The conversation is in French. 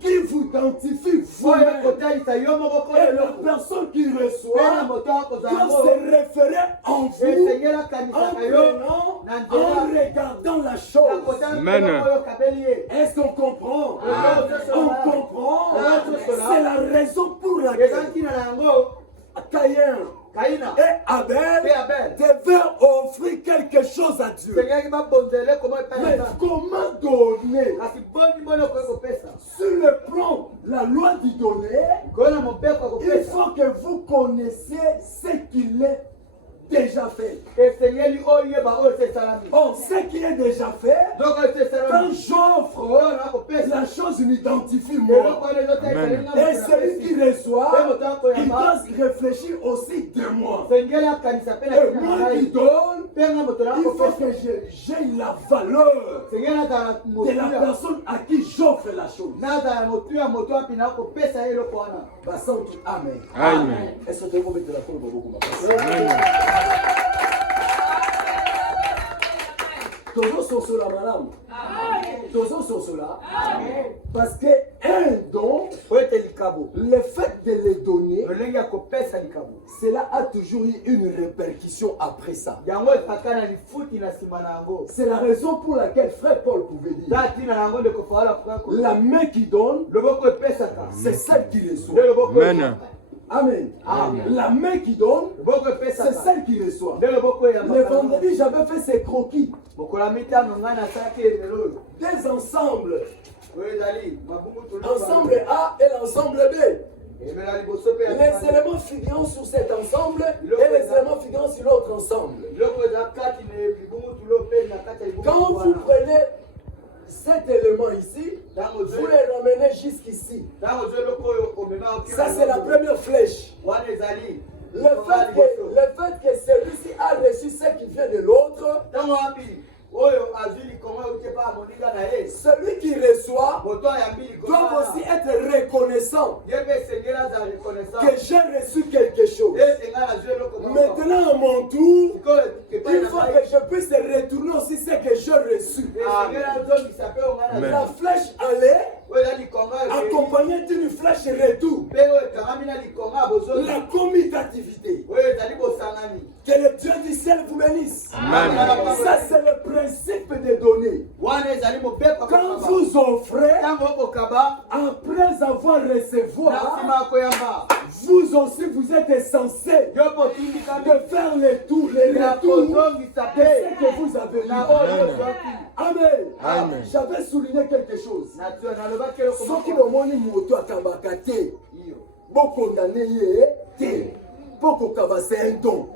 qui vous identifie vous-même. Et la personne qui reçoit doit se référer en vous, en prenant, en regardant la chose. Amen. Est-ce qu'on comprend? On comprend. C'est la raison pour laquelle Caïn et Abel devaient offrir quelque chose à Dieu. Mais comment donner? Sur le plan, la loi du donner, il faut que vous connaissiez ce qu'il est déjà fait. On sait qu'il est déjà fait. Quand j'offre, la chose m'identifie moi. Et celui qui reçoit, il doit réfléchir aussi de moi. Et moi qui donne, il faut que j'ai la valeur de la personne à qui j'offre la chose. Amen. Amen. Est-ce que vous mettez la foi dans beaucoup? Parce que un don, le fait de le donner, cela a toujours eu une répercussion après ça. C'est la raison pour laquelle frère Paul pouvait dire: la main qui donne, c'est celle qui reçoit. Amen. Amen. La main qui donne, c'est celle qui reçoit. Le vendredi, j'avais fait ces croquis. Des ensembles. Ensemble A et l'ensemble B. Les éléments figurant sur cet ensemble et les éléments figurant sur l'autre ensemble. Quand vous prenez cet élément ici, vous les ramenez jusqu'ici. Ça, c'est la première flèche. Le fait que celui-ci a reçu ce qui vient de l'autre, celui qui reçoit doit aussi être reconnaissant que j'ai reçu quelque chose. Maintenant, à mon tour, il faut que je puisse retourner aussi ce que j'ai reçu. La flèche allait accompagnée d'une flèche retour. La commutativité. Que le Dieu du ciel vous bénisse. Amen. Ça, c'est le principe des données. Quand vous offrez, après avoir recevoir, vous aussi vous êtes censé de faire le tour, les retours de ce que vous avez lu. Amen. Amen. J'avais souligné quelque chose. Ce qui le monde moto à Kabakate, beaucoup d'années, beaucoup c'est un don.